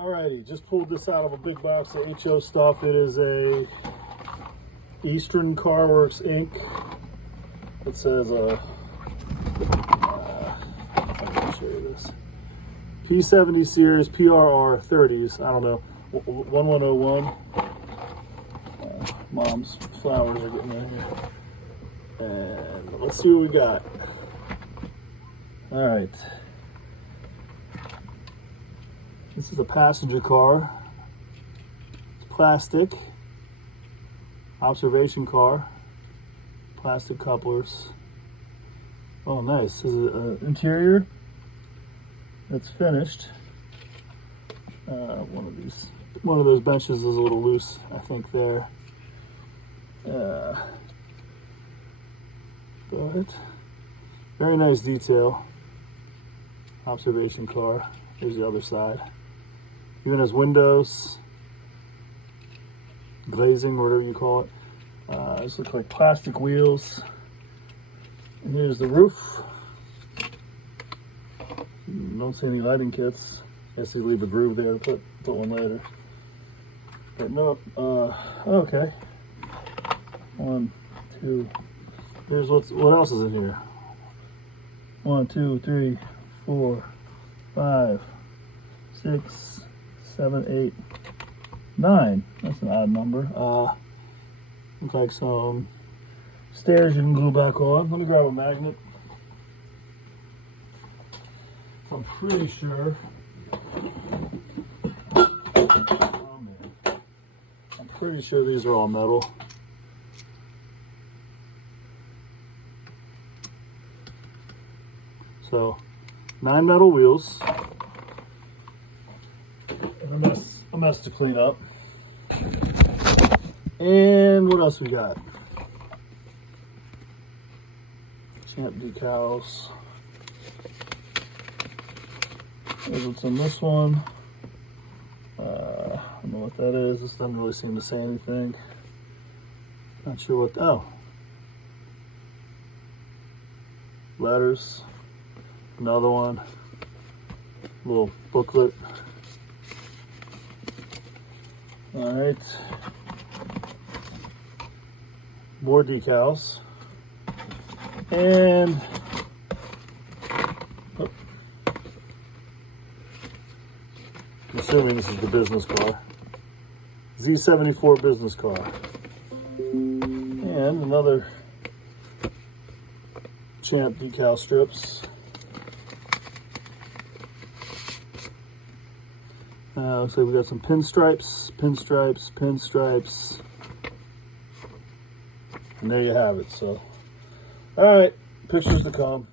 Alrighty, just pulled this out of a big box of HO stuff. It is a Eastern Car Works Inc. It says if I can show you this, P70 series PRR 30s. I don't know, 1101. Mom's flowers are getting in here, and let's see what we got. All right. This is a passenger car. It's plastic. Observation car. Plastic couplers. Oh, nice. This is an interior that's finished. One of those benches is a little loose, I think, there. But very nice detail. Observation car. Here's the other side. Even has windows, glazing, whatever you call it. This looks like plastic wheels. And here's the roof. Don't see any lighting kits. I guess you leave a groove there to put one later. But no, okay. 1, 2. Here's what else is in here. 1, 2, 3, 4, 5, 6, 7, 8, 9. That's an odd number. Looks like some stairs you can glue back on. Let me grab a magnet. I'm pretty sure. I'm pretty sure these are all metal. So, 9 metal wheels. A mess to clean up. And what else we got? Champ decals. There's what's in this one. I don't know what that is. This doesn't really seem to say anything. Not sure what. Oh, letters. Another one. Little booklet. All right. More decals. And I'm assuming this is the business car. Z74 business car. And another Champ decal strips. Looks like we got some pinstripes. And there you have it. So, all right, pictures to come.